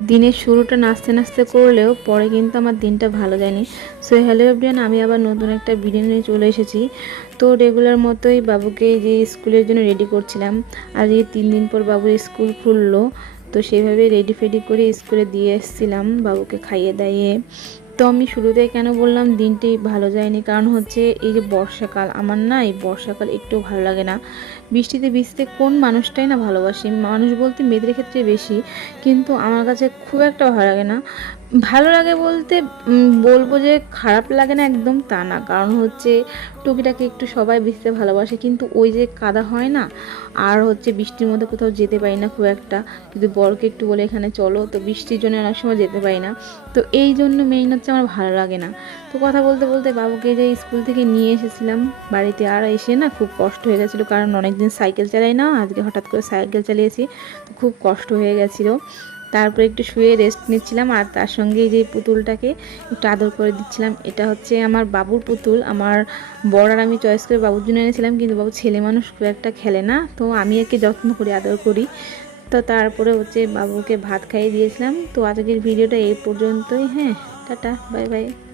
দিনের শুরুটা নাচতে নাচতে করলেও পরে কিন্তু আমার দিনটা ভালো যায়নি। সো হ্যালো এভরিওয়ান, আমি আবার নতুন একটা ভিডিও নিয়ে চলে এসেছি। তো রেগুলার মতোই বাবুকে যে স্কুলের জন্য রেডি করছিলাম। আর এই 3 দিন পর বাবুর স্কুল খুললো, তো সেভাবে রেডি ফেডি করে স্কুলে দিয়ে এসেছিলাম বাবুকে খাইয়ে দাইয়ে। তো আমি শুরুতেই কেন বললাম দিনটি ভালো যায়নি, কারণ হচ্ছে এই যে বর্ষাকাল, আমার না এই বর্ষাকাল একটু ভালো লাগে না। বৃষ্টিতে ভিজতে কোন মানুষটাই না ভালোবাসি, মানুষ বলতে মেয়েদের ক্ষেত্রে বেশি, কিন্তু আমার কাছে খুব একটা ভালো লাগে না। ভালো লাগে বলতে বলবো যে খারাপ লাগে না একদম তা না, কারণ হচ্ছে টুকিটাকি একটু সবাই ভিজতে ভালোবাসে, কিন্তু ওই যে কাদা হয় না, আর হচ্ছে বৃষ্টির মধ্যে কোথাও যেতে পারি না খুব একটা। কিন্তু বরকে একটু বলে এখানে চলো, তো বৃষ্টির জন্য অনেক সময় যেতে পারি না। তো এই জন্য মেইন হচ্ছে আমার ভালো লাগে না। তো কথা বলতে বলতে বাবুকে যে স্কুল থেকে নিয়ে এসেছিলাম বাড়িতে, আর এসে না খুব কষ্ট হয়ে গেছিলো, কারণ অনেকদিন সাইকেল চালাই না, আজকে হঠাৎ করে সাইকেল চালিয়েছি, তো খুব কষ্ট হয়ে গেছিলো। তারপরে একটু শুয়ে রেস্ট নিচ্ছিলাম, আর তার সঙ্গে যে পুতুলটাকে একটু আদর করে দিচ্ছিলাম। এটা হচ্ছে আমার বাবুর পুতুল, আমার বড় আর আমি চয়েস করে বাবুর জন্য এনেছিলাম, কিন্তু বাবু ছেলে মানুষ খুব একটা খেলে না, তো আমি একে যত্ন করি, আদর করি। তো তারপরে হচ্ছে বাবুকে ভাত খাইয়ে দিয়েছিলাম। তো আজকের ভিডিওটা এই পর্যন্তই। হ্যাঁ, টাটা, বাই বাই।